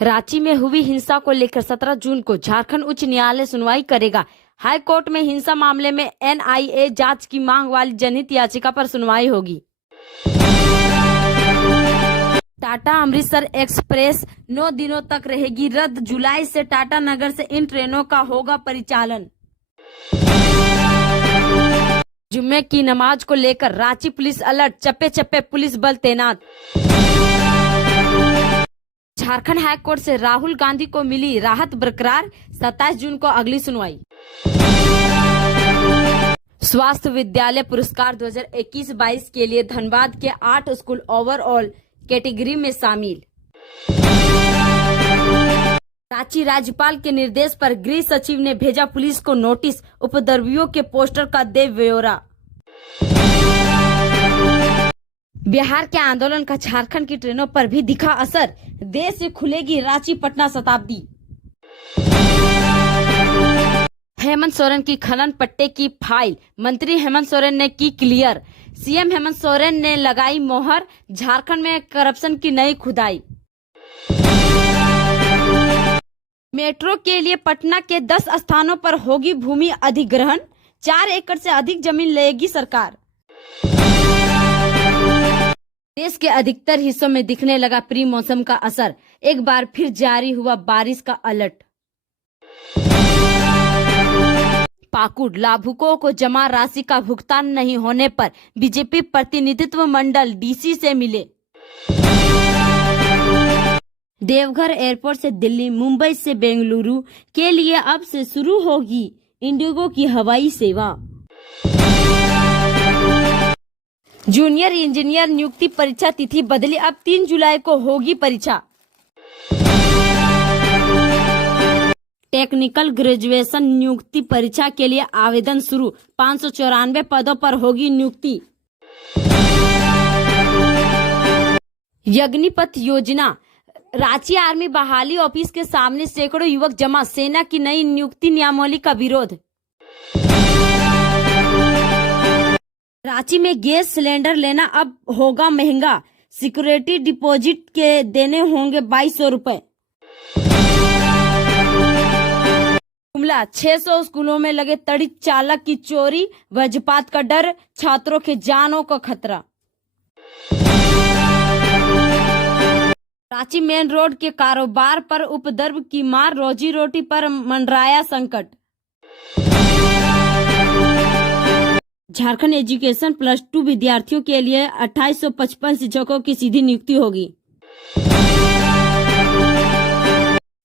रांची में हुई हिंसा को लेकर 17 जून को झारखंड उच्च न्यायालय सुनवाई करेगा। हाई कोर्ट में हिंसा मामले में एनआईए जांच की मांग वाली जनहित याचिका पर सुनवाई होगी। टाटा अमृतसर एक्सप्रेस 9 दिनों तक रहेगी रद्द। जुलाई से टाटा नगर से इन ट्रेनों का होगा परिचालन। जुम्मे की नमाज को लेकर रांची पुलिस अलर्ट, चप्पे चप्पे पुलिस बल तैनात। झारखंड हाई कोर्ट से राहुल गांधी को मिली राहत बरकरार। 27 जून को अगली सुनवाई। स्वास्थ्य विद्यालय पुरस्कार 2021-22 के लिए धनबाद के 8 स्कूल ओवरऑल कैटेगरी में शामिल। रांची राज्यपाल के निर्देश पर गृह सचिव ने भेजा पुलिस को नोटिस, उपद्रवियों के पोस्टर का दे ब्यौरा। बिहार के आंदोलन का झारखंड की ट्रेनों पर भी दिखा असर। देश से खुलेगी रांची पटना शताब्दी। हेमंत सोरेन की खनन पट्टे की फाइल मंत्री हेमंत सोरेन ने की क्लियर। सीएम हेमंत सोरेन ने लगाई मोहर। झारखंड में करप्शन की नई खुदाई। मेट्रो के लिए पटना के 10 स्थानों पर होगी भूमि अधिग्रहण। 4 एकड़ से अधिक जमीन लेगी सरकार। देश के अधिकतर हिस्सों में दिखने लगा प्री मौसम का असर। एक बार फिर जारी हुआ बारिश का अलर्ट। पाकुड़ लाभुकों को जमा राशि का भुगतान नहीं होने पर बीजेपी प्रतिनिधित्व मंडल डीसी से मिले। देवघर एयरपोर्ट से दिल्ली, मुंबई से बेंगलुरु के लिए अब से शुरू होगी इंडिगो की हवाई सेवा। जूनियर इंजीनियर नियुक्ति परीक्षा तिथि बदली, अब 3 जुलाई को होगी परीक्षा। टेक्निकल ग्रेजुएशन नियुक्ति परीक्षा के लिए आवेदन शुरू। 594 पदों पर होगी नियुक्ति। अग्निपथ योजना, रांची आर्मी बहाली ऑफिस के सामने सैकड़ों युवक जमा। सेना की नई नियुक्ति नियमावली का विरोध। रांची में गैस सिलेंडर लेना अब होगा महंगा। सिक्योरिटी डिपॉजिट के देने होंगे 2200 रुपए। जुमला, 600 स्कूलों में लगे तड़ी चालक की चोरी। वज्रपात का डर, छात्रों के जानों का खतरा। रांची मेन रोड के कारोबार पर उपद्रव की मार। रोजी रोटी पर मंडराया संकट। झारखंड एजुकेशन +2 विद्यार्थियों के लिए 2855 शिक्षकों की सीधी नियुक्ति होगी।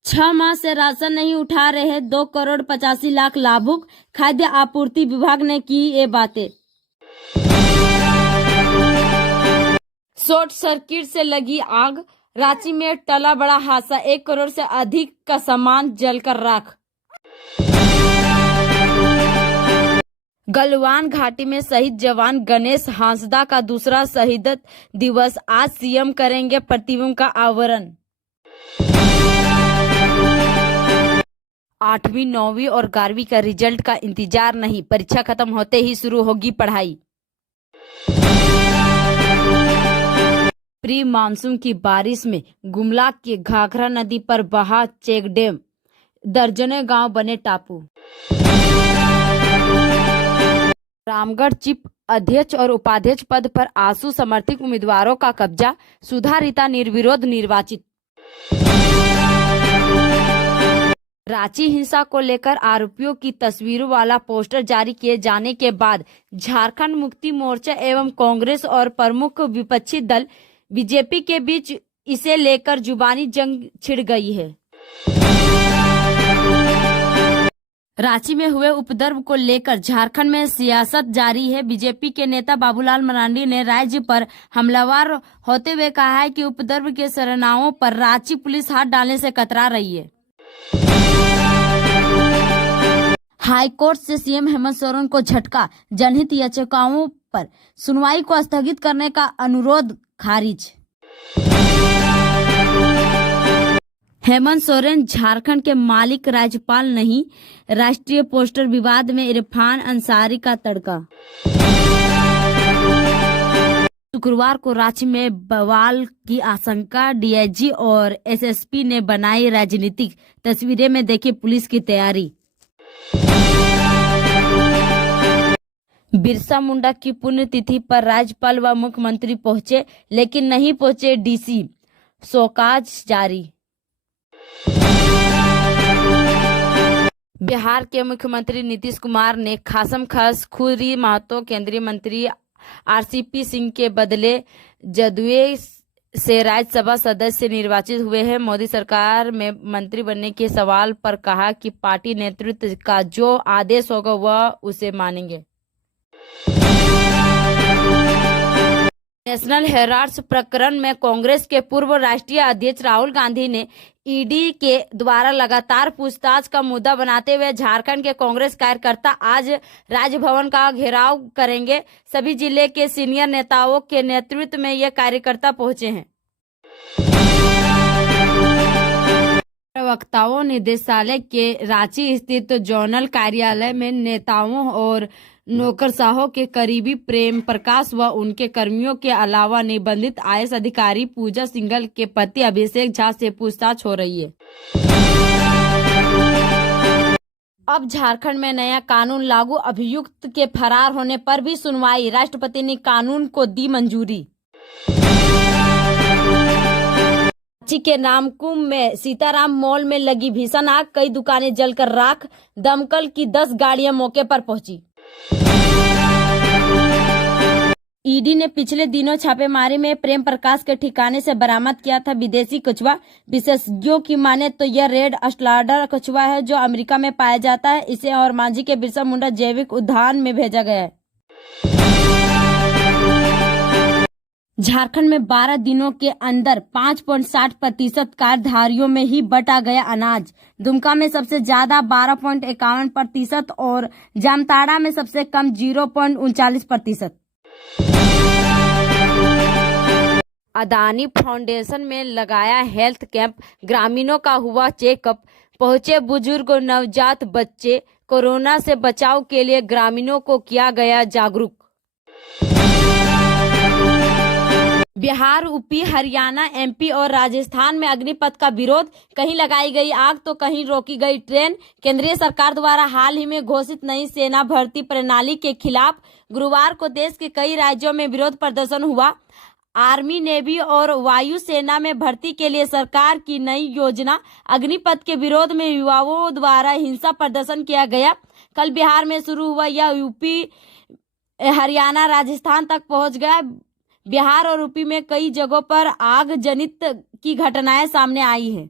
6 माह से राशन नहीं उठा रहे 2 करोड़ 85 लाख लाभुक। खाद्य आपूर्ति विभाग ने की ये बातें। शॉर्ट सर्किट से लगी आग। रांची में टला बड़ा हादसा। 1 करोड़ से अधिक का सामान जलकर राख। गलवान घाटी में शहीद जवान गणेश हांसदा का दूसरा शहीदत दिवस। आज सीएम करेंगे प्रतिबिंब का आवरण। 8वीं, 9वीं और 11वीं का रिजल्ट का इंतजार नहीं। परीक्षा खत्म होते ही शुरू होगी पढ़ाई। प्री मानसून की बारिश में गुमला के घाघरा नदी पर बहा चेक डैम। दर्जनों गांव बने टापू। रामगढ़ चिप अध्यक्ष और उपाध्यक्ष पद पर आसू समर्थित उम्मीदवारों का कब्जा। सुधा रीता निर्विरोध निर्वाचित। रांची हिंसा को लेकर आरोपियों की तस्वीरों वाला पोस्टर जारी किए जाने के बाद झारखंड मुक्ति मोर्चा एवं कांग्रेस और प्रमुख विपक्षी दल बीजेपी के बीच इसे लेकर जुबानी जंग छिड़ गई है। रांची में हुए उपद्रव को लेकर झारखंड में सियासत जारी है। बीजेपी के नेता बाबूलाल मरांडी ने राज्य पर हमलावर होते हुए कहा है कि उपद्रव के सरनाओं पर रांची पुलिस हाथ डालने से कतरा रही है। हाईकोर्ट से सीएम हेमंत सोरेन को झटका। जनहित याचिकाओं पर सुनवाई को स्थगित करने का अनुरोध खारिज। हेमंत सोरेन झारखंड के मालिक राज्यपाल नहीं। राष्ट्रीय पोस्टर विवाद में इरफान अंसारी का तड़का। शुक्रवार को रांची में बवाल की आशंका, डीआईजी और एसएसपी ने बनाई राजनीतिक तस्वीरें में देखी पुलिस की तैयारी। बिरसा मुंडा की पुण्यतिथि पर राज्यपाल व मुख्यमंत्री पहुंचे, लेकिन नहीं पहुंचे डीसी, शोकाज जारी। बिहार के मुख्यमंत्री नीतीश कुमार ने खासमखास खुरी महतो केंद्रीय मंत्री आरसीपी सिंह के बदले जदयू से राज्यसभा सदस्य निर्वाचित हुए हैं। मोदी सरकार में मंत्री बनने के सवाल पर कहा कि पार्टी नेतृत्व का जो आदेश होगा वह उसे मानेंगे। नेशनल हेराल्ड प्रकरण में कांग्रेस के पूर्व राष्ट्रीय अध्यक्ष राहुल गांधी ने ईडी के द्वारा लगातार पूछताछ का मुद्दा बनाते हुए झारखंड के कांग्रेस कार्यकर्ता आज राजभवन का घेराव करेंगे। सभी जिले के सीनियर नेताओं के नेतृत्व में ये कार्यकर्ता पहुंचे हैं। प्रवक्ताओं निदेशालय के रांची स्थित जोनल कार्यालय में नेताओं और नौकरशाहों के करीबी प्रेम प्रकाश व उनके कर्मियों के अलावा निबंधित आईएएस अधिकारी पूजा सिंघल के पति अभिषेक झा से पूछताछ हो रही है। अब झारखंड में नया कानून लागू, अभियुक्त के फरार होने पर भी सुनवाई, राष्ट्रपति ने कानून को दी मंजूरी। रांची के नामकुम में सीताराम मॉल में लगी भीषण आग, कई दुकानें जलकर राख, दमकल की 10 गाड़ियां मौके पर पहुंची। ईडी ने पिछले दिनों छापेमारी में प्रेम प्रकाश के ठिकाने से बरामद किया था विदेशी कछुआ। विशेषज्ञों की माने तो यह रेड स्लाडर कछुआ है जो अमेरिका में पाया जाता है। इसे और मांझी के बिरसा मुंडा जैविक उद्यान में भेजा गया है। झारखंड में 12 दिनों के अंदर 5.60% कार्डधारियों में ही बंटा गया अनाज। दुमका में सबसे ज्यादा 12.51% और जामताड़ा में सबसे कम 0.39%। अदानी फाउंडेशन में लगाया हेल्थ कैंप, ग्रामीणों का हुआ चेकअप, पहुंचे बुजुर्ग और नवजात बच्चे, कोरोना से बचाव के लिए ग्रामीणों को किया गया जागरूक। बिहार, यूपी, हरियाणा, एमपी और राजस्थान में अग्निपथ का विरोध, कहीं लगाई गई आग तो कहीं रोकी गई ट्रेन। केंद्रीय सरकार द्वारा हाल ही में घोषित नई सेना भर्ती प्रणाली के खिलाफ गुरुवार को देश के कई राज्यों में विरोध प्रदर्शन हुआ। आर्मी, नेवी और वायु सेना में भर्ती के लिए सरकार की नई योजना अग्निपथ के विरोध में युवाओं द्वारा हिंसा प्रदर्शन किया गया। कल बिहार में शुरू हुआ यह यूपी, हरियाणा, राजस्थान तक पहुंच गया। बिहार और यूपी में कई जगहों पर आग जनित की घटनाएं सामने आई हैं।